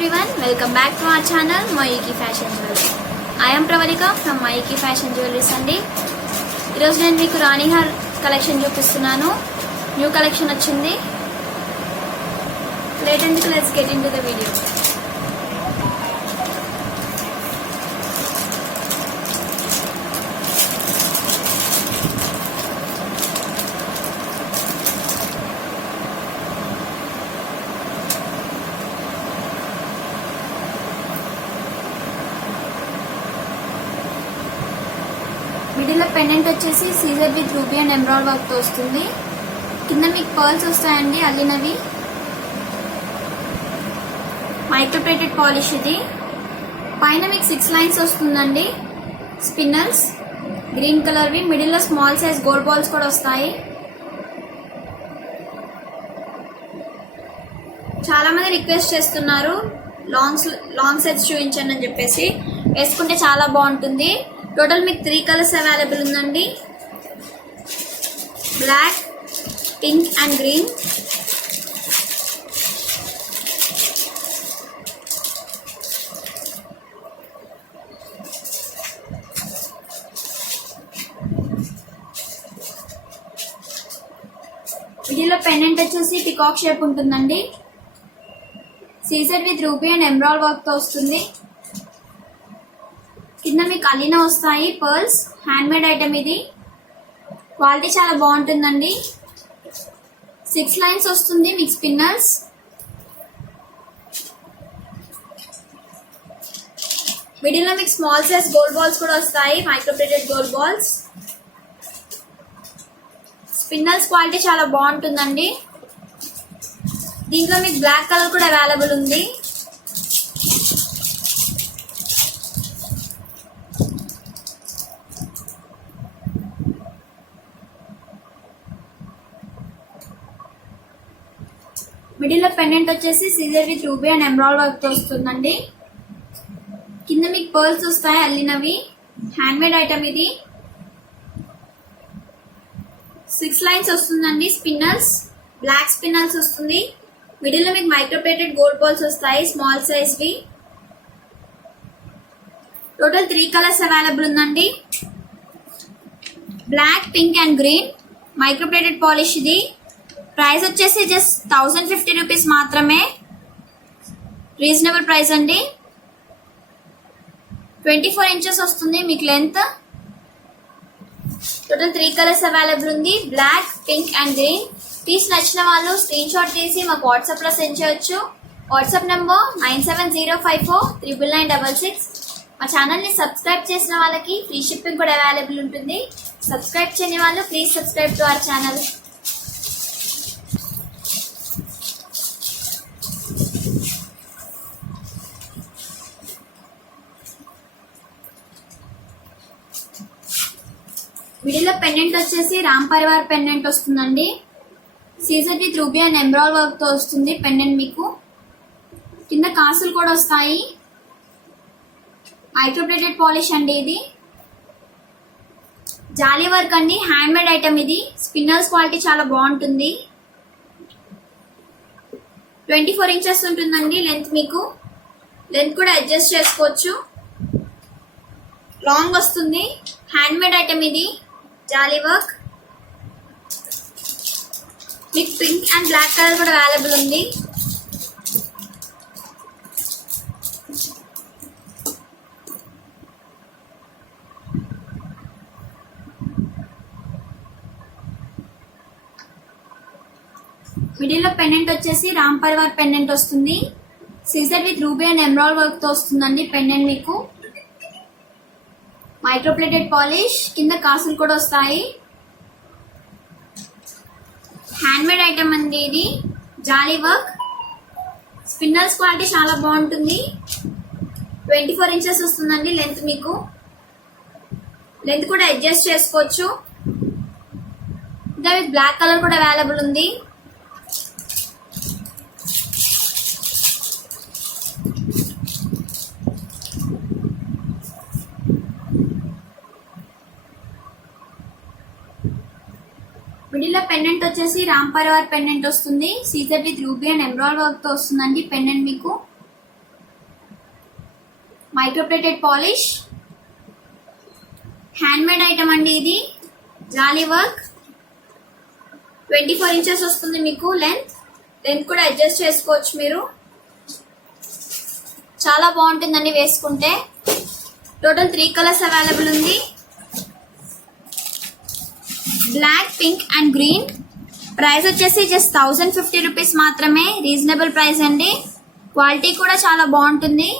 everyone, welcome back to our channel Mayuki Fashion Jewelry. I am Pravalika from Mayuki Fashion Jewelry Sunday. ఈరోజు నేను మీకు rani haar collection చూపిస్తున్నాను. New collection వచ్చింది. Let's get into the video. Middle లో pendant వచ్చేసి caesar with ruby and emerald work తో వస్తుంది. కింద మీకు పర్ల్స్ వస్తాయండి అల్లినవి. మైక్రోప్లేటెడ్ పాలిష్ ఇది. పైన మీకు 6 లైన్స్ వస్తుందండి స్పిన్నర్స్ గ్రీన్ కలర్ వి. మిడిల్ లో స్మాల్ సైజ్ గోల్డ్ బాల్స్ కూడా వస్తాయి. చాలా మంది రిక్వెస్ట్ చేస్తున్నారు లాంగ్ సెట్స్ చూపించండి అని చెప్పేసి. వేసుకుంటే చాలా బాగుంటుంది. టోటల్ మీకు 3 కలర్స్ అవైలబుల్ ఉందండి. Black, pink and green. మిడిల్లో పెండెంట్ వచ్చేసి పికాక్ షేప్ ఉంటుందండి. Caesar with ruby and emerald work తో వస్తుంది. కింద మీకు అలీనా వస్తాయి పర్ల్స్. హ్యాండ్ మేడ్ ఐటమ్ ఇది. క్వాలిటీ చాలా బాగుంటుందండి. 6 లైన్స్ వస్తుంది మీకు స్పిన్నర్స్. మిడిల్ లో మీకు స్మాల్ సైజ్ గోల్డ్ బాల్స్ కూడా వస్తాయి, microplated gold balls. Spinners quality చాలా బాగుంటుందండి. దీంట్లో మీకు బ్లాక్ కలర్ కూడా అవైలబుల్ ఉంది. మిడిల్ లో పెండెంట్ వచ్చేసి caesar with ruby and emerald work తో వస్తుందండి. కింద మీకు పర్ల్స్ వస్తాయి అల్లినవి. హ్యాండ్ మేడ్ ఐటమ్ ఇది. 6 లైన్స్ వస్తుందండి స్పిన్నర్స్. బ్లాక్ స్పిన్నర్స్ వస్తుంది. మిడిల్ లో మీకు మైక్రోప్లేటెడ్ గోల్డ్ బాల్స్ వస్తాయి స్మాల్ సైజ్ వి. టోటల్ 3 కలర్స్ అవైలబుల్ ఉందండి. Black, pink and green. Microplated polish ఇది. ప్రైస్ వచ్చేసి జస్ట్ 1050 రూపీస్ మాత్రమే. రీజనబుల్ ప్రైస్ అండి. 24 ఇంచెస్ వస్తుంది మీకు లెంత్. టోటల్ 3 కలర్స్ అవైలబుల్ ఉంది. Black, pink and green. Piece నచ్చిన వాళ్ళు స్క్రీన్ షాట్ తీసి మాకు వాట్సాప్ లో సెండ్ చేయొచ్చు. WhatsApp number 9704399966. మా ఛానల్ ని సబ్స్క్రైబ్ చేసిన వాళ్ళకి ఫ్రీ షిప్పింగ్ కూడా అవైలబుల్ ఉంటుంది. సబ్స్క్రైబ్ చేయని వాళ్ళు please subscribe to our channel. Middle లో పెండెంట్ వచ్చేసి రామ్ పరివార్ పెండెంట్ వస్తుందండి. Caesar with ruby and emerald work తో వస్తుంది పెండెంట్ మీకు. కింద కాసులు కూడా వస్తాయి. మైక్రోప్లేటెడ్ పాలిష్ అండి ఇది. జాలీ వర్క్ అండి. హ్యాండ్ మేడ్ ఐటమ్ ఇది. స్పిన్నర్స్ క్వాలిటీ చాలా బాగుంటుంది. 24 ఇంచెస్ ఉంటుందండి లెంత్ మీకు. లెంత్ కూడా అడ్జస్ట్ చేసుకోవచ్చు. లాంగ్ వస్తుంది. హ్యాండ్ మేడ్ ఐటమ్ ఇది. జాలీ వర్క్. మీకు పింక్ అండ్ బ్లాక్ కలర్ కూడా అవైలబుల్ ఉంది. మిడిల్ లో పెండెంట్ వచ్చేసి రామ్ పరివార్ పెండెంట్ వస్తుంది. Caesar with ruby and emerald work తో వస్తుందండి పెండెంట్ మీకు. Microplated polish. కింద కాసులు కూడా వస్తాయి. హ్యాండ్ మేడ్ ఐటమ్ అండి ఇది. జాలీ వర్క్. స్పిన్నర్స్ క్వాలిటీ చాలా బాగుంటుంది. 24 ఇంచెస్ వస్తుందండి లెంత్ మీకు. లెంత్ కూడా అడ్జస్ట్ చేసుకోవచ్చు. ఇంకా మీకు బ్లాక్ కలర్ కూడా అవైలబుల్ ఉంది. మిడిల్ లో పెండెంట్ వచ్చేసి రామ్ పరివార్ పెండెంట్ వస్తుంది. Caesar with ruby and emerald work తో వస్తుందండి పెండెంట్ మీకు. మైక్రోప్లేటెడ్ పాలిష్, హ్యాండ్మేడ్ ఐటమ్ అండి ఇది. జాలీ వర్క్, 24 ఇంచెస్ వస్తుంది మీకు లెంత్ కూడా అడ్జస్ట్ చేసుకోవచ్చు మీరు. చాలా బాగుంటుందండి వేసుకుంటే. టోటల్ 3 కలర్స్ అవైలబుల్ ఉంది, black, pink and green. Price వచ్చేసి జస్ట్ 1050 రూపీస్ మాత్రమే. రీజనబుల్ ప్రైస్ అండి. క్వాలిటీ కూడా చాలా బాగుంటుంది.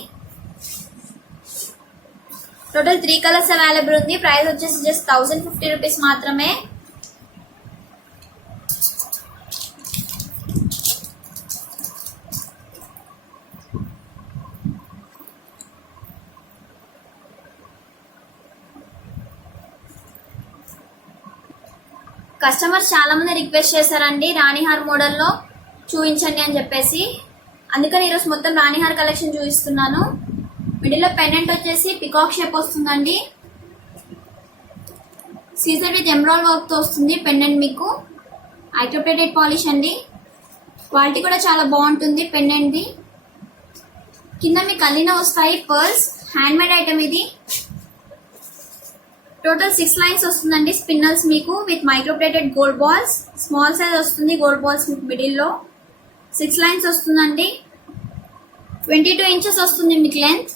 టోటల్ 3 కలర్స్ అవైలబుల్ ఉంది. ప్రైస్ వచ్చేసి జస్ట్ 1050 రూపీస్ మాత్రమే. కస్టమర్స్ చాలా మంది రిక్వెస్ట్ చేశారండి రాణిహార్ మోడల్లో చూపించండి అని చెప్పేసి. అందుకని ఈరోజు మొత్తం రాణిహార్ కలెక్షన్ చూపిస్తున్నాను. మిడిల్లో పెండెంట్ వచ్చేసి పికాక్ షేప్ వస్తుందండి. సీజర్ విత్ ఎమ్రాల్ వర్క్ తో వస్తుంది పెండెంట్ మీకు. మైక్రోప్లేటెడ్ పాలిష్ అండి. క్వాలిటీ కూడా చాలా బాగుంటుంది పెండెంట్ది. కింద మీకు అల్లిన వస్తాయి పర్ల్స్. హ్యాండ్మేడ్ ఐటమ్ ఇది. టోటల్ 6 లైన్స్ వస్తుందండి స్పిన్నల్స్ మీకు with microplated gold balls. Small size వస్తుంది గోల్డ్ బాల్స్ మీకు మిడిల్లో. 6 లైన్స్ వస్తుందండి. 22 ఇంచెస్ వస్తుంది మీకు లెంత్.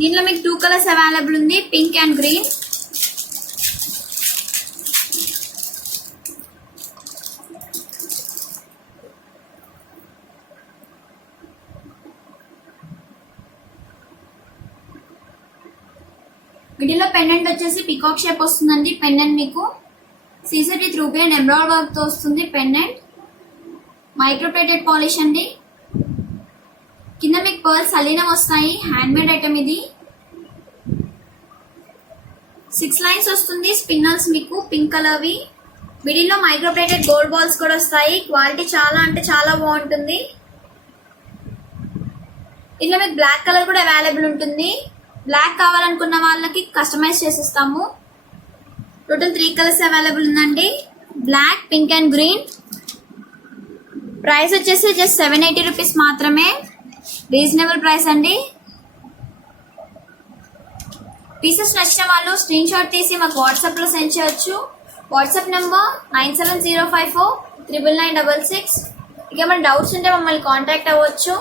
దీనిలో మీకు 2 కలర్స్ అవైలబుల్ ఉంది, పింక్ అండ్ గ్రీన్. మిడిల్లో పెండెంట్ వచ్చేసి పికాక్ షేప్ వస్తుందండి పెండెంట్ మీకు. Caesar with ruby and emerald work తో వస్తుంది పెండెంట్. మైక్రోప్లేటెడ్ పాలిష్ అండి. కింద మీకు పర్ల్స్ అలీనం వస్తాయి. హ్యాండ్మేడ్ ఐటమ్ ఇది. 6 లైన్స్ వస్తుంది స్పిన్నల్స్ మీకు పింక్ కలర్వి. మిడిల్లో మైక్రోప్లేటెడ్ గోల్డ్ బాల్స్ కూడా వస్తాయి. క్వాలిటీ చాలా అంటే చాలా బాగుంటుంది. ఇందులో మీకు బ్లాక్ కలర్ కూడా అవైలబుల్ ఉంటుంది. బ్లాక్ కావాలనుకున్న వాళ్ళకి కస్టమైజ్ చేసిస్తాము. టోటల్ 3 కలర్స్ అవైలబుల్ ఉందండి, black, pink and green. Price వచ్చేసి జస్ట్ 780 రూపీస్ మాత్రమే. రీజనబుల్ ప్రైస్ అండి. పీసెస్ నచ్చిన వాళ్ళు స్క్రీన్ షాట్ తీసి మాకు వాట్సాప్ లో సెండ్ చేయొచ్చు. WhatsApp number 9704499966. ఇక మన డౌట్స్ ఉంటే మమ్మల్ని కాంటాక్ట్ అవ్వచ్చు.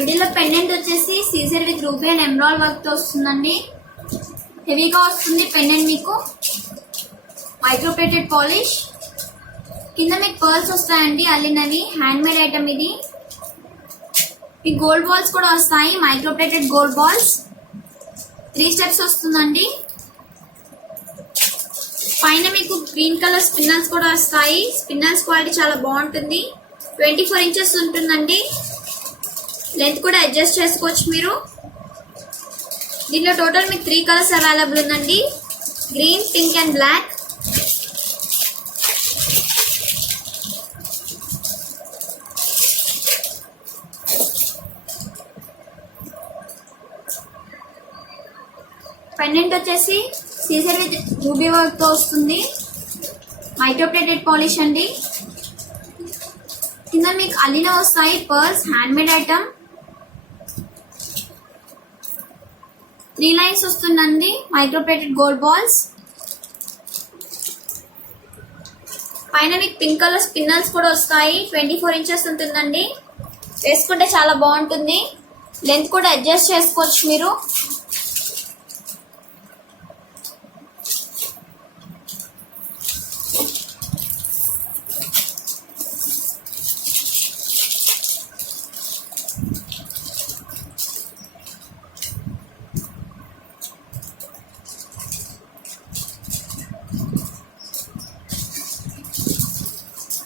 మిడిల్లో పెండెంట్ వచ్చేసి caesar with ruby and emerald work తో వస్తుందండి. హెవీగా వస్తుంది పెండెంట్ మీకు. Microplated polish. కింద మీకు పర్ల్స్ వస్తాయండి అల్లినవి. హ్యాండ్మేడ్ ఐటమ్ ఇది. మీకు గోల్డ్ బాల్స్ కూడా వస్తాయి. Microplated gold balls. 3 స్టెప్స్ వస్తుందండి. పైన మీకు గ్రీన్ కలర్ స్పిన్నల్స్ కూడా వస్తాయి. స్పిన్నల్స్ క్వాలిటీ చాలా బాగుంటుంది. 24 ఇంచెస్ ఉంటుందండి. లెంత్ కూడా అడ్జస్ట్ చేసుకోవచ్చు మీరు. దీనిలో టోటల్ మీకు 3 కలర్స్ అవైలబుల్ ఉందండి, green, pink and black. Pendant వచ్చేసి సీజర్ విత్ రూబీ వర్క్ తో వస్తుంది. మైక్రోప్లేటెడ్ పాలిష్ అండి. కింద మీకు అల్లిన వస్తాయి పర్ల్స్. Handmade item. 3 లైన్స్ వస్తుందండి. Microplated gold balls. పైన మీకు పింక్ కలర్ స్పిన్నల్స్ కూడా వస్తాయి. 24 ఇంచెస్ ఉంటుందండి. వేసుకుంటే చాలా బాగుంటుంది. లెంత్ కూడా అడ్జస్ట్ చేసుకోవచ్చు మీరు.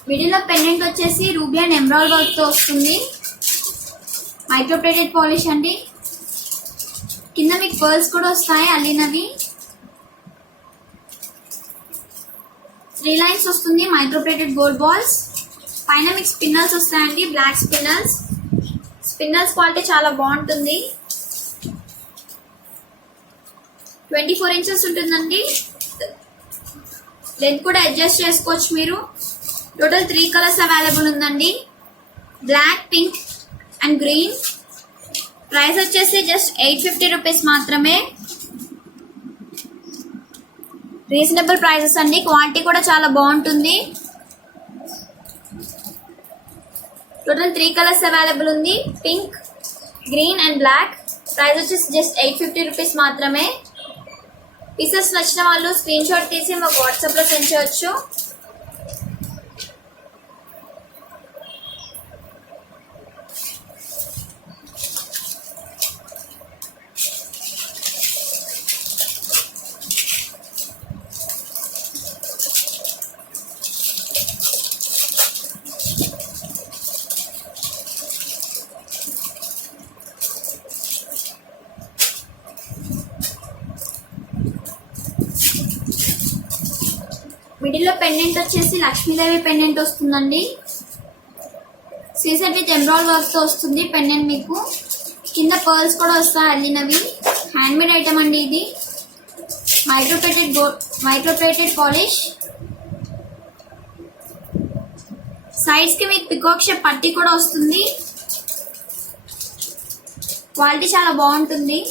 మిడిల్ లో పెండెంట్ వచ్చేసి రూబీ అండ్ ఎమరాల్డ్ వర్క్ తో వస్తుంది. మైక్రో ప్లేటెడ్ పాలిష్ అండి. కింద మీకు పర్ల్స్ కూడా వస్తాయి అల్లినవి. 3 లైన్స్ వస్తుంది. Micro plated gold balls. పైన మీకు స్పిన్నర్స్ వస్తాయండి, బ్లాక్ స్పిన్నర్స్. స్పిన్నర్స్ క్వాలిటీ చాలా బాగుంటుంది. 24 ఇంచెస్ ఉంటుందండి. లెంత్ కూడా అడ్జస్ట్ చేసుకోవచ్చు మీరు. టోటల్ 3 కలర్స్ అవైలబుల్ ఉందండి, black, pink and green. Price వచ్చేసి జస్ట్ 850 రూపీస్ మాత్రమే. రీజనబుల్ ప్రైసెస్ అండి. క్వాలిటీ కూడా చాలా బాగుంటుంది. టోటల్ 3 కలర్స్ అవైలబుల్ ఉంది, pink, green and black. Price వచ్చేసి జస్ట్ 850 రూపీస్ మాత్రమే. పీసెస్ నచ్చిన వాళ్ళు స్క్రీన్ షాట్ తీసి మాకు వాట్సాప్ లో సెండ్ చేయొచ్చు. మిడిల్ లో పెండెంట్ వచ్చేసి లక్ష్మీదేవి పెండెంట్ వస్తుందండి. సీజెడ్ విత్ ఎమరాల్డ్ వర్క్ తో వస్తుంది పెండెంట్ మీకు. కింద పర్ల్స్ కూడా వస్తాయి అల్లినవి. హ్యాండ్ మేడ్ ఐటమ్ అండి ఇది. Micro plated polish. సైడ్స్ కి మీకు పికాక్ షేప్ పట్టీ కూడా వస్తుంది. క్వాలిటీ చాలా బాగుంటుంది.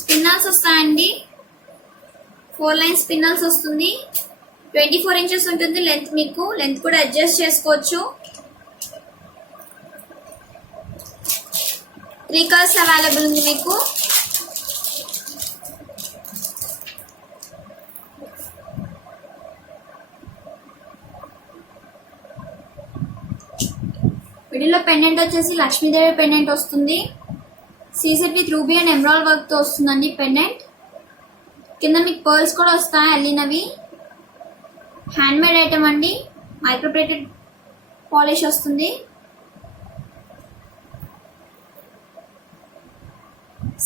స్పిన్నర్స్ వస్తాయండి, 4 లైన్స్ స్పిన్నర్స్ వస్తుంది. 24 ఇంచెస్ ఉంటుంది లెంత్ మీకు. లెంత్ కూడా అడ్జస్ట్ చేసుకోవచ్చు. 3 కలర్స్ అవైలబుల్ ఉంది మీకు. మిడిల్ లో పెండెంట్ వచ్చేసి లక్ష్మీదేవి పెండెంట్ వస్తుంది. CZ with ruby and emerald work తో వస్తుందండి పెండెంట్. కింద మీకు పర్ల్స్ కూడా వస్తాయి అల్లినవి. హ్యాండ్ మేడ్ ఐటమ్ అండి. మైక్రో ప్లేటెడ్ పాలిష్ వస్తుంది.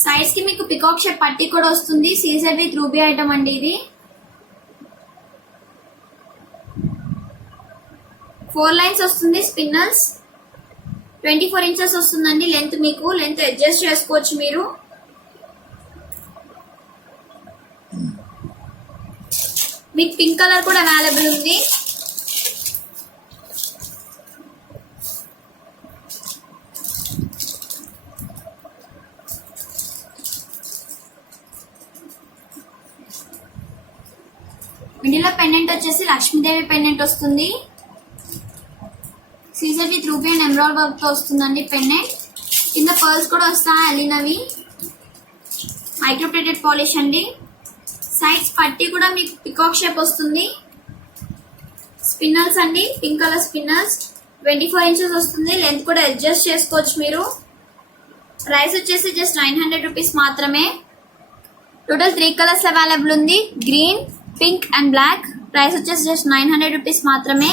సైడ్స్ కి మీకు పికాక్ షేప్ పట్టీ కూడా వస్తుంది. సీజెడ్ విత్ రూబీ ఐటమ్ అండి ఇది. 4 లైన్స్ వస్తుంది స్పిన్నర్స్. 24 ఇంచెస్ వస్తుందండి లెంత్ మీకు. లెంత్ అడ్జస్ట్ చేసుకోవచ్చు మీరు. మీకు పింక్ కలర్ కూడా అవైలబుల్ ఉంది. మిడిల్ లో పెండెంట్ వచ్చేసి లక్ష్మీదేవి పెండెంట్ వస్తుంది. Caesar with ruby and emerald work తో వస్తుందండి పెండెంట్. కింద పర్ల్స్ కూడా వస్తాయి అల్లినవి. మైక్రో ప్లేటెడ్ పాలిష్ అండి. సైడ్స్ పట్టీ కూడా మీకు పికాక్ షేప్ వస్తుంది. స్పిన్నర్స్ అండి, పింక్ కలర్ స్పిన్నర్స్. 24 ఇంచెస్ వస్తుంది. లెంత్ కూడా అడ్జస్ట్ చేసుకోవచ్చు మీరు. ప్రైస్ వచ్చేసి జస్ట్ 900 రూపీస్ మాత్రమే. టోటల్ 3 కలర్స్ అవైలబుల్ ఉంది, green, pink and black. Price వచ్చేసి జస్ట్ 900 రూపీస్ మాత్రమే.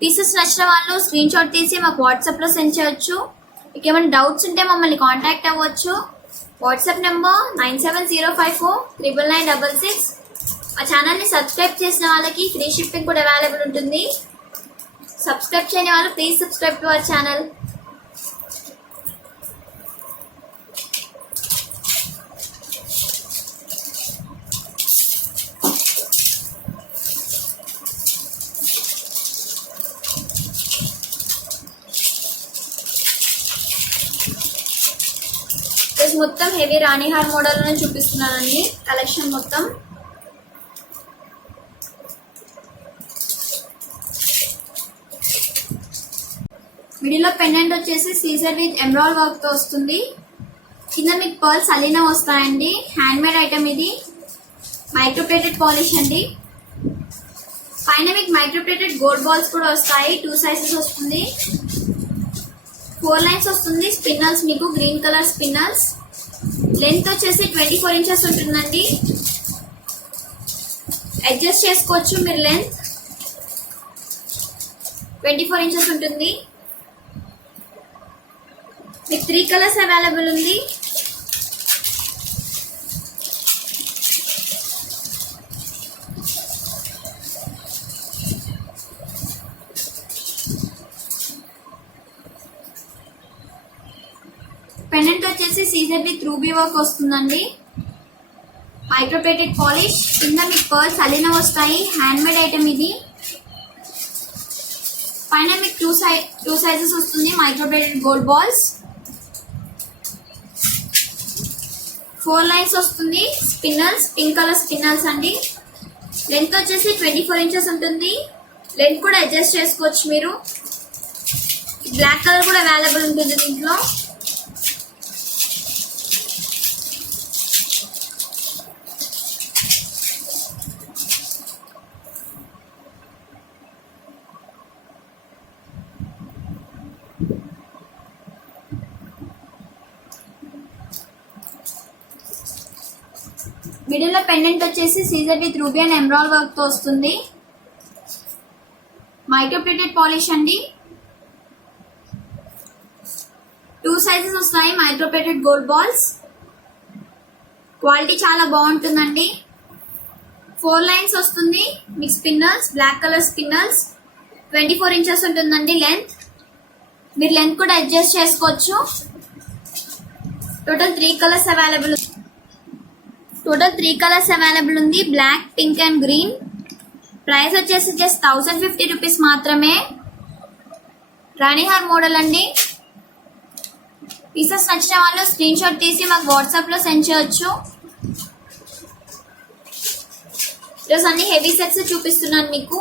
పీసెస్ నచ్చిన వాళ్ళు స్క్రీన్ షాట్ తీసి మాకు వాట్సాప్ లో సెండ్ చేయొచ్చు. మీకు ఏమైనా డౌట్స్ ఉంటే మమ్మల్ని కాంటాక్ట్ అవ్వచ్చు. WhatsApp number 9704399966. మా ఛానల్ని సబ్స్క్రైబ్ చేసిన వాళ్ళకి ఫ్రీ షిప్పింగ్ కూడా అవైలబుల్ ఉంటుంది. సబ్స్క్రైబ్ చేయని వాళ్ళు please subscribe to our channel. మొత్తం హెవీ రాణిహార్ మోడల్ లోనే చూపిస్తున్నానండి కలెక్షన్ మొత్తం. మిడిల్ లో పెండెంట్ వచ్చేసి సీజర్ విత్ ఎమరాల్డ్ వర్క్ తో వస్తుంది. కింద మీకు పర్ల్స్ అలీనా వస్తాయండి. హ్యాండ్ మేడ్ ఐటమ్ ఇది. మైక్రో ప్లేటెడ్ పాలిష్ అండి. పైన మీకు మైక్రో ప్లేటెడ్ గోల్డ్ బాల్స్ కూడా వస్తాయి. 2 సైజెస్ వస్తుంది. 4 లైన్స్ వస్తుంది. స్పిన్నర్స్ మీకు గ్రీన్ కలర్ స్పిన్నర్స్. లెంత్ వచ్చేసి 24 ఇంచెస్ ఉంటుందండి. అడ్జస్ట్ చేసుకోవచ్చు మీరు లెంత్. 24 ఇంచెస్ ఉంటుంది. మీకు 3 కలర్స్ అవైలబుల్ ఉంది. పెండెంట్ వచ్చేసి సీజర్ విత్ రూబీ వర్క్ వస్తుందండి. మైక్రోప్లేటెడ్ పాలిష్, కింద మీకు పర్ల్స్ అలిన వస్తాయి. హ్యాండ్మేడ్ ఐటమ్ ఇది. పైన మీకు టూ సైజెస్ వస్తుంది. మైక్రోప్లేటెడ్ గోల్డ్ బాల్స్, 4 లైన్స్ వస్తుంది. స్పిన్నల్స్, పింక్ కలర్ స్పిన్నల్స్ అండి. లెంత్ వచ్చేసి 24 ఇంచెస్ ఉంటుంది. లెంత్ కూడా అడ్జస్ట్ చేసుకోవచ్చు మీరు. బ్లాక్ కలర్ కూడా అవైలబుల్ ఉంటుంది దీంట్లో. మిడిల్ లో పెండెంట్ వచ్చేసి caesar with ruby and emerald work తో వస్తుంది. మైక్రోప్లేటెడ్ పాలిష్ అండి. 2 సైజెస్ వస్తాయి. మైక్రోప్లేటెడ్ గోల్డ్ బాల్స్, క్వాలిటీ చాలా బాగుంటుందండి. 4 లైన్స్ వస్తుంది. మీకు spinners, black colour spinners, 24 inches ఉంటుందండి లెంత్. మీరు లెంత్ కూడా అడ్జస్ట్ చేసుకోవచ్చు. టోటల్ 3 కలర్స్ అవైలబుల్ ఉంది. Black, pink and green. Price వచ్చేసి జస్ట్ 1050 రూపీస్ మాత్రమే. రాణిహార్ మోడల్ అండి. పీసెస్ నచ్చిన వాళ్ళు స్క్రీన్ షాట్ తీసి మాకు వాట్సాప్ లో సెండ్ చేయొచ్చు. ఈరోజు అన్ని హెవీ సెట్స్ చూపిస్తున్నాను మీకు.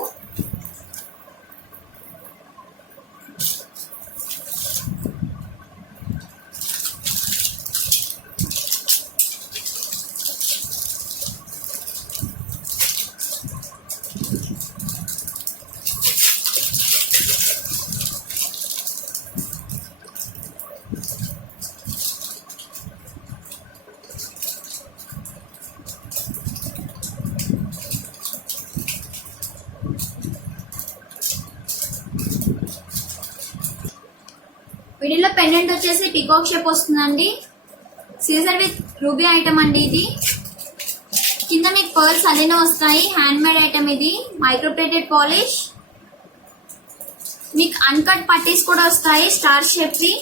వీడియోలో పెండెంట్ వచ్చేసి పికాక్ షేప్ వస్తుందండి. సీజర్ విత్ రూబీ ఐటమ్ అండి ఇది. కింద మీకు పర్ల్స్ అలిన వస్తాయి. హ్యాండ్మేడ్ ఐటమ్ ఇది. Microplated polish. మీకు అన్కట్ పట్టీస్ కూడా వస్తాయి స్టార్ షేప్ వి.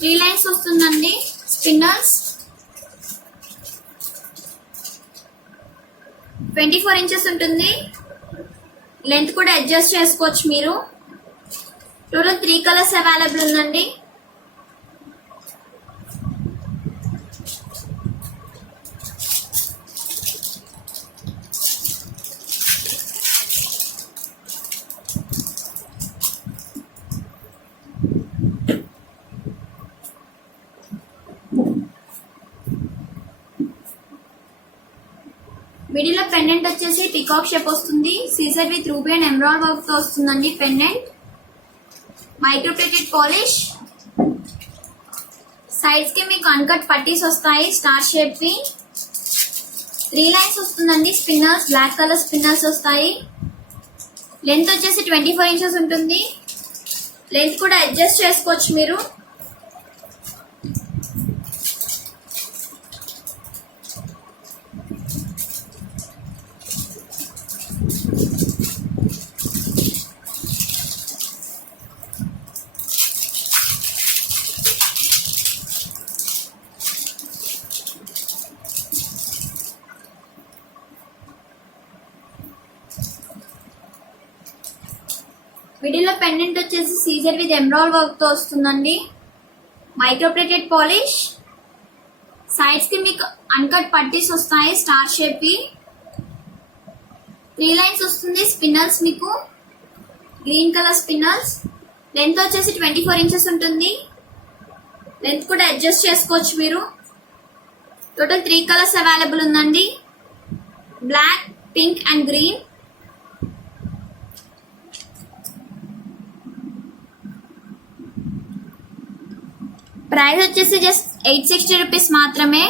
3 లైన్స్ వస్తుందండి. స్పిన్నర్స్, 24 ఇంచెస్ ఉంటుంది. లెంత్ కూడా అడ్జస్ట్ చేసుకోవచ్చు మీరు. టోటల్ 3 కలర్స్ అవైలబుల్ ఉందండి. మిడిల్ లో పెండెంట్ వచ్చేసి పికాక్ షేప్ వస్తుంది. Caesar with ruby and emerald work తో వస్తుందండి పెండెంట్. Microplated polish. సైడ్స్ కి మీకు అన్కట్ పట్టీస్ వస్తాయి స్టార్ షేప్ వి. 3 లైన్స్ వస్తుందండి. స్పిన్నర్స్, బ్లాక్ కలర్ స్పిన్నర్స్ వస్తాయి. లెంత్ వచ్చేసి 24 ఇంచెస్ ఉంటుంది. లెంత్ కూడా అడ్జస్ట్ చేసుకోవచ్చు మీరు. మిడిల్ లో పెండెంట్ వచ్చేసి సీజర్ విత్ ఎమరాల్డ్ వర్క్ తో వస్తుందండి. Microplated polish. సైడ్స్ కి మీకు అన్కట్ పట్టీస్ వస్తాయి స్టార్ షేప్ వి. 3 లైన్స్ వస్తుంది. స్పిన్నర్స్ మీకు గ్రీన్ కలర్ స్పిన్నర్స్. లెంత్ వచ్చేసి 24 ఇంచెస్ ఉంటుంది. లెంత్ కూడా అడ్జస్ట్ చేసుకోవచ్చు మీరు. టోటల్ 3 కలర్స్ అవైలబుల్ ఉందండి. Black, pink and green. Price వచ్చేసి జస్ట్ 860 రూపీస్ మాత్రమే.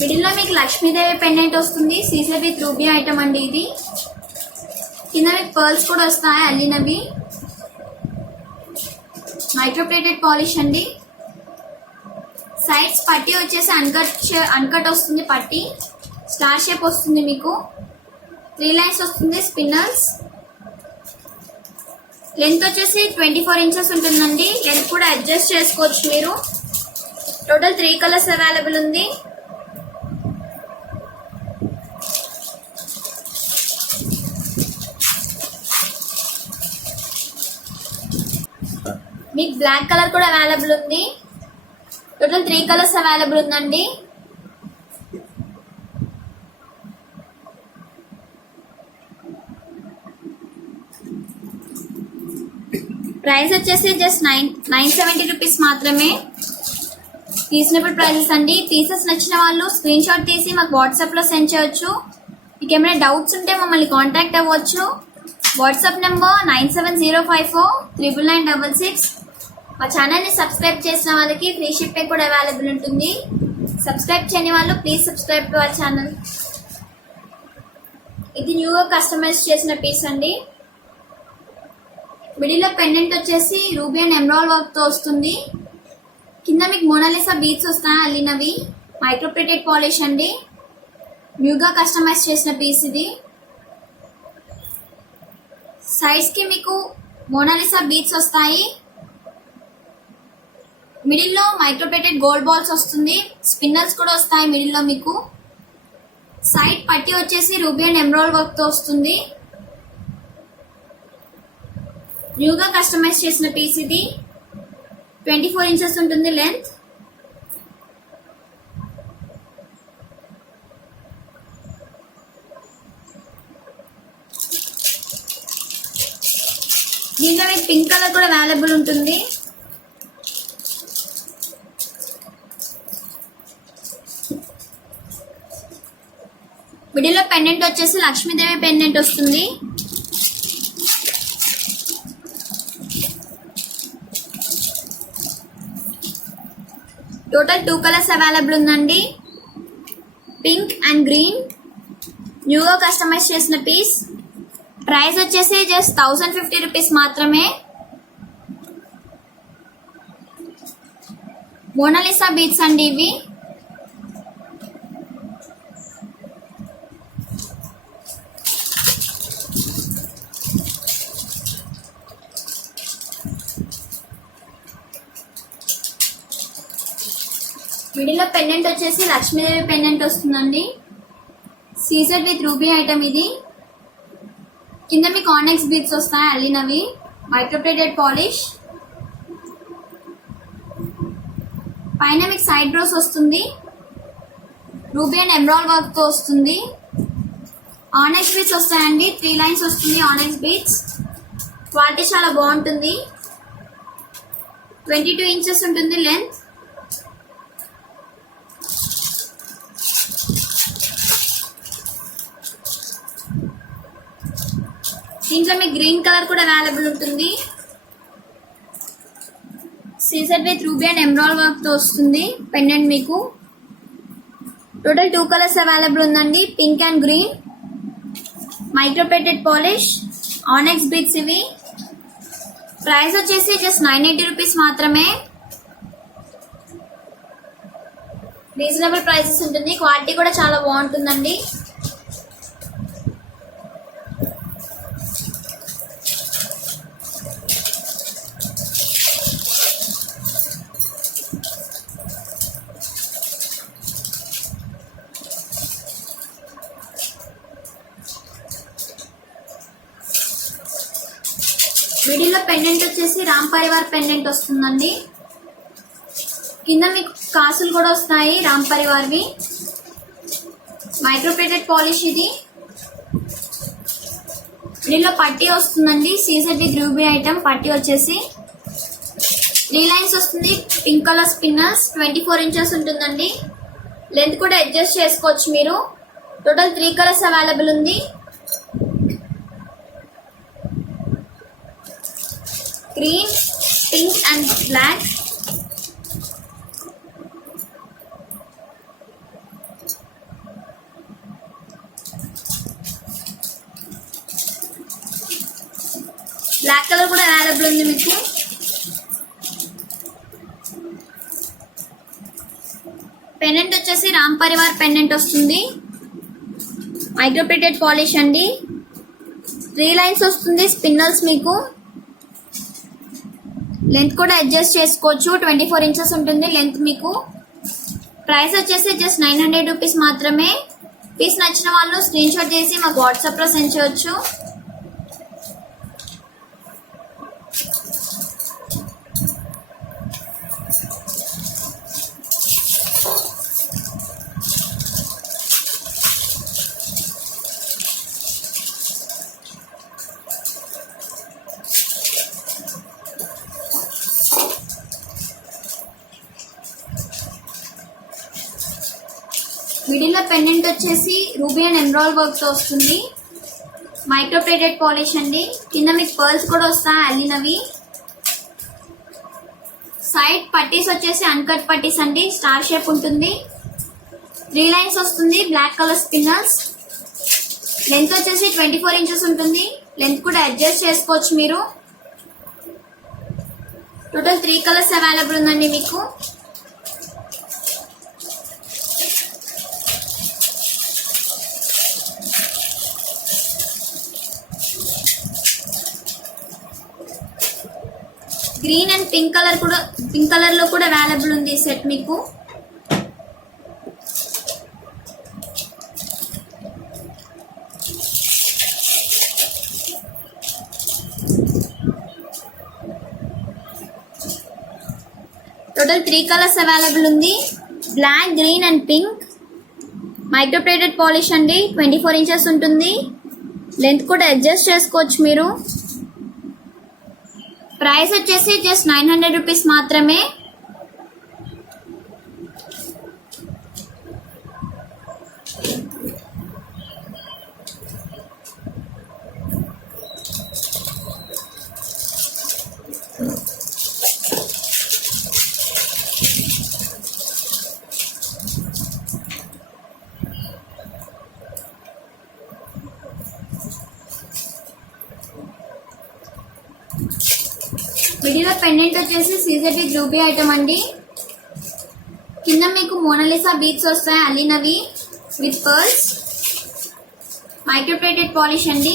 మిడిల్లో మీకు లక్ష్మీదేవి పెండెంట్ వస్తుంది, సీజర్ విత్ రూబీ ఐటమ్ అండి ఇది. కింద మీకు పర్ల్స్ కూడా వస్తాయి అల్లినవి. మైక్రోప్లేటెడ్ పాలిష్ అండి. సైడ్స్ పట్టీ వచ్చేసి అన్కట్ వస్తుంది, పట్టీ స్టార్ షేప్ వస్తుంది, మీకు 3 లైన్స్ వస్తుంది. స్పిన్నర్స్ లెంత్ వచ్చేసి 24 ఇంచెస్ ఉంటుందండి. లెంత్ కూడా అడ్జస్ట్ చేసుకోవచ్చు మీరు. టోటల్ 3 కలర్స్ అవైలబుల్ ఉంది. మీకు బ్లాక్ కలర్ కూడా అవైలబుల్ ఉంది. టోటల్ 3 కలర్స్ అవైలబుల్ ఉందండి. ప్రైస్ వచ్చేసి జస్ట్ 970 రూపీస్ మాత్రమే. రీజనబుల్ ప్రైజెస్ అండి. పీసెస్ నచ్చిన వాళ్ళు స్క్రీన్ షాట్ తీసి మాకు వాట్సాప్ లో సెండ్ చేయొచ్చు. మీకు ఏమైనా డౌట్స్ ఉంటే మమ్మల్ని కాంటాక్ట్ అవ్వచ్చు. WhatsApp number 9704399966. మా ఛానల్ని సబ్స్క్రైబ్ చేసిన వాళ్ళకి ఫ్రీ షిప్పింగ్ కూడా అవైలబుల్ ఉంటుంది. సబ్స్క్రైబ్ చేయని వాళ్ళు please subscribe to our channel. ఇది న్యూగా కస్టమైజ్ చేసిన పీస్ అండి. మిడిల్లో పెండెంట్ వచ్చేసి రూబీ అండ్ ఎమరాల్డ్ వర్క్ తో వస్తుంది. కింద మీకు మోనాలిసా బీడ్స్ వస్తాయి అల్లినవి. మైక్రోప్లేటెడ్ పాలిష్ అండి. న్యూగా కస్టమైజ్ చేసిన పీస్ ఇది. సైడ్స్ కి మీకు మోనాలిసా బీడ్స్ వస్తాయి. మిడిల్లో మైక్రోప్లేటెడ్ గోల్డ్ బాల్స్ వస్తుంది. స్పిన్నర్స్ కూడా వస్తాయి మిడిల్లో మీకు. సైడ్ పట్టీ వచ్చేసి రూబీ అండ్ ఎమరాల్డ్ వర్క్ తో వస్తుంది. న్యూగా కస్టమైజ్ చేసిన పీస్ ఇది. 24 ఇంచెస్ ఉంటుంది లెంత్. దీంట్లో మీకు పింక్ కలర్ కూడా అవైలబుల్ ఉంటుంది. మిడిల్లో పెండెంట్ వచ్చేసి లక్ష్మీదేవి పెండెంట్ వస్తుంది. టోటల్ 2 కలర్స్ అవైలబుల్ ఉందండి. Pink and green. న్యూగా కస్టమైజ్ చేసిన పీస్. ప్రైస్ వచ్చేసి జస్ట్ 1050 రూపీస్ మాత్రమే. మోనాలిసా బీడ్స్ అండి ఇవి. మిడిల్లో పెండెంట్ వచ్చేసి లక్ష్మీదేవి పెండెంట్ వస్తుందండి. సీజర్ విత్ రూబీ ఐటమ్ ఇది. కింద మీకు ఆనెక్స్ బీడ్స్ వస్తాయి అల్లినవి. Microplated polish. పైన మీకు సైడ్ రోస్ వస్తుంది. రూబీ అండ్ ఎమరాల్డ్ వర్క్ తో వస్తుంది. ఆనెక్స్ బీడ్స్ వస్తాయండి. 3 లైన్స్ వస్తుంది ఆనెక్స్ బీడ్స్. క్వాలిటీ చాలా బాగుంటుంది. 22 ఇంచెస్ ఉంటుంది లెంత్. దీంట్లో మీకు గ్రీన్ కలర్ కూడా అవైలబుల్ ఉంటుంది. Caesar with ruby and emerald work తో వస్తుంది పెండెంట్ మీకు. టోటల్ 2 కలర్స్ అవైలబుల్ ఉందండి. Pink and green. Microplated polish. Onyx beads ఇవి. ప్రైస్ వచ్చేసి జస్ట్ 980 రూపీస్ మాత్రమే. రీజనబుల్ ప్రైసెస్ ఉంటుంది. క్వాలిటీ కూడా చాలా బాగుంటుందండి. మిడిల్లో పెండెంట్ వచ్చేసి రామ్ పరివార్ పెండెంట్ వస్తుందండి. కింద మీకు కాసులు కూడా వస్తాయి రామ్ పరివార్వి. మైక్రోప్లేటెడ్ పాలిష్ ఇది. మిడిల్లో పట్టీ వస్తుందండి. Caesar with ruby item. పట్టీ వచ్చేసి 3 లైన్స్ వస్తుంది. Pink colour spinners. 24 ఇంచెస్ ఉంటుందండి. లెంత్ కూడా అడ్జస్ట్ చేసుకోవచ్చు మీరు. టోటల్ 3 కలర్స్ అవైలబుల్ ఉంది. Green, pink and black. Black colour కూడా అవైలబుల్ ఉంది మీకు. పెండెంట్ వచ్చేసి రామ్ పరివార్ పెండెంట్ వస్తుంది. మైక్రోప్లేటెడ్ పాలిష్ అండి. 3 లైన్స్ వస్తుంది స్పిన్నల్స్ మీకు. లెంత్ కూడా అడ్జస్ట్ చేసుకోవచ్చు. 24 ఇంచెస్ ఉంటుంది లెంత్ మీకు. ప్రైస్ వచ్చేసి జస్ట్ 900 రూపీస్ మాత్రమే. పీస్ నచ్చిన వాళ్ళు స్క్రీన్ షాట్ చేసి మాకు వాట్సాప్లో సెండ్ చేయొచ్చు. మిడిల్లో పెండెంట్ వచ్చేసి రూబీ అండ్ ఎమరాల్డ్ వర్క్ తో వస్తుంది. మైక్రోప్లేటెడ్ పాలిష్ అండి. కింద మీకు పర్ల్స్ కూడా వస్తాయి అల్లినవి. సైడ్ పట్టీస్ వచ్చేసి అన్కట్ పట్టీస్ అండి. స్టార్ షేప్ ఉంటుంది. 3 లైన్స్ వస్తుంది. Black colour spinners. లెంత్ వచ్చేసి 24 ఇంచెస్ ఉంటుంది. లెంత్ కూడా అడ్జస్ట్ చేసుకోవచ్చు మీరు. టోటల్ 3 కలర్స్ అవైలబుల్ ఉందండి మీకు. గ్రీన్ అండ్ పింక్ కలర్ లో కూడా అవైలబుల్ ఉంది ఈ సెట్ మీకు. టోటల్ 3 కలర్స్ అవైలబుల్ ఉంది. Black, green and pink. Microplated polish అండి. 24 ఇంచెస్ ఉంటుంది. లెంత్ కూడా అడ్జస్ట్ చేసుకోవచ్చు మీరు. ప్రైస్ వచ్చేసి జస్ట్ 900 రూపీస్ మాత్రమే. మిడిల్ పెండెంట్ వచ్చేసి సీజెడ్ విత్ రూబీ ఐటమ్ అండి. కింద మీకు మోనాలిసా బీడ్స్ వస్తాయి అల్లినవి విత్ పర్ల్స్. మైక్రోప్లేటెడ్ పాలిష్ అండి.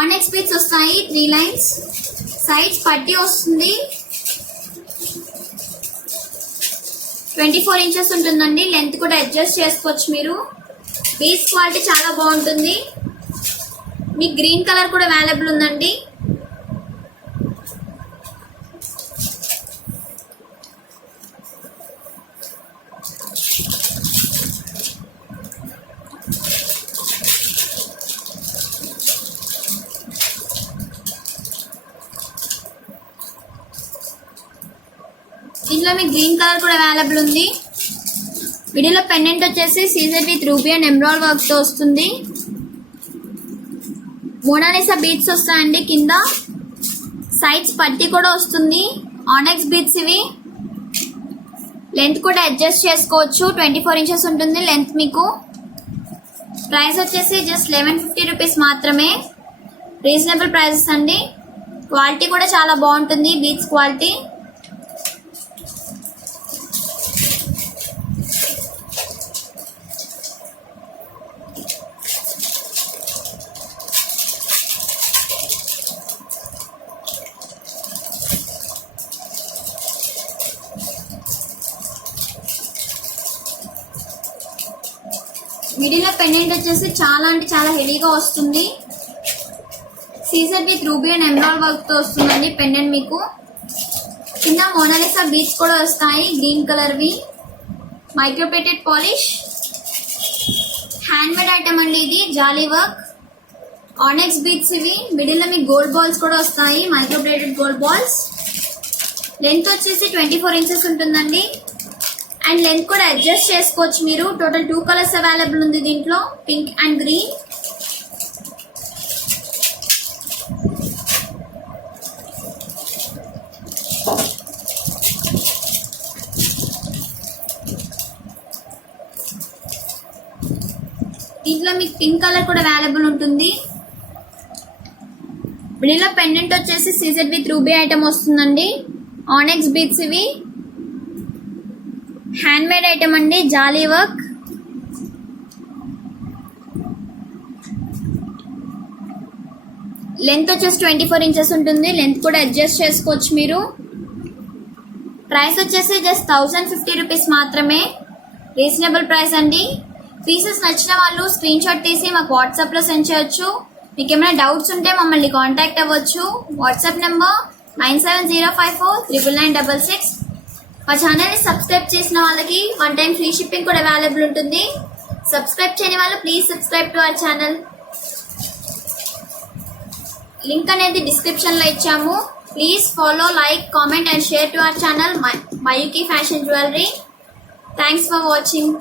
ఆనెక్స్ బీడ్స్ వస్తాయి 3 లైన్స్. సైడ్స్ పట్టీ వస్తుంది. 24 ఇంచెస్ ఉంటుందండి. లెంత్ కూడా అడ్జస్ట్ చేసుకోవచ్చు మీరు. బీడ్స్ క్వాలిటీ చాలా బాగుంటుంది. మీకు గ్రీన్ కలర్ కూడా అవైలబుల్ ఉందండి. దీంట్లో మీకు గ్రీన్ కలర్ కూడా అవైలబుల్ ఉంది. మిడిల్లో పెండెంట్ వచ్చేసి CZ with ruby and emerald work తో వస్తుంది. మోనాలిసా బీడ్స్ వస్తాయండి కింద. సైడ్స్ పట్టీ కూడా వస్తుంది. ఆనెక్స్ బీడ్స్ ఇవి. లెంత్ కూడా అడ్జస్ట్ చేసుకోవచ్చు. 24 ఇంచెస్ ఉంటుంది లెంత్ మీకు. ప్రైస్ వచ్చేసి జస్ట్ 1150 రూపీస్ మాత్రమే. రీజనబుల్ ప్రైసెస్ అండి. క్వాలిటీ కూడా చాలా బాగుంటుంది. Beads quality. మిడిల్లో పెండెంట్ వచ్చేసి చాలా అంటే చాలా హెవీగా వస్తుంది. CZ with ruby and emerald work తో వస్తుందండి పెండెంట్ మీకు. కింద మోనాలిసా బీడ్స్ కూడా వస్తాయి గ్రీన్ కలర్వి. Micro plated polish. Hand made item అండి ఇది. జాలీ వర్క్. ఆనెక్స్ బీడ్స్ ఇవి. మిడిల్లో మీకు గోల్డ్ బాల్స్ కూడా వస్తాయి. Microplated gold balls. లెంత్ వచ్చేసి 24 ఇంచెస్ ఉంటుందండి. అండ్ లెంత్ కూడా అడ్జస్ట్ చేసుకోవచ్చు మీరు. టోటల్ 2 కలర్స్ అవైలబుల్ ఉంది దీంట్లో. Pink and green. దీంట్లో మీకు పింక్ కలర్ కూడా అవైలబుల్ ఉంటుంది. మిడిల్లో పెండెంట్ వచ్చేసి సీజెడ్ విత్ రూబీ ఐటమ్ వస్తుందండి. ఆనెక్స్ బీడ్స్ ఇవి. హ్యాండ్ మేడ్ ఐటమ్ అండి, జాలీ వర్క్. లెంత్ వచ్చేసి 24 ఇంచెస్ ఉంటుంది. లెంత్ కూడా అడ్జస్ట్ చేసుకోవచ్చు మీరు. ప్రైస్ వచ్చేసి జస్ట్ 1050 రూపీస్ మాత్రమే. రీజనబుల్ ప్రైస్ అండి. పీసెస్ నచ్చిన వాళ్ళు స్క్రీన్ షాట్ తీసి మాకు వాట్సాప్లో సెండ్ చేయొచ్చు. మీకు ఏమైనా డౌట్స్ ఉంటే మమ్మల్ని కాంటాక్ట్ అవ్వచ్చు. WhatsApp number 9705499966. మా ఛానల్ని సబ్స్క్రైబ్ చేసిన వాళ్ళకి 1 టైం ఫ్రీ షిప్పింగ్ కూడా అవైలబుల్ ఉంటుంది. సబ్స్క్రైబ్ చేయని వాళ్ళు please subscribe to our channel. Link అనేది డిస్క్రిప్షన్లో ఇచ్చాము. Please follow, like, comment and share to our channel Miyuki fashion jewellery. Thanks for watching.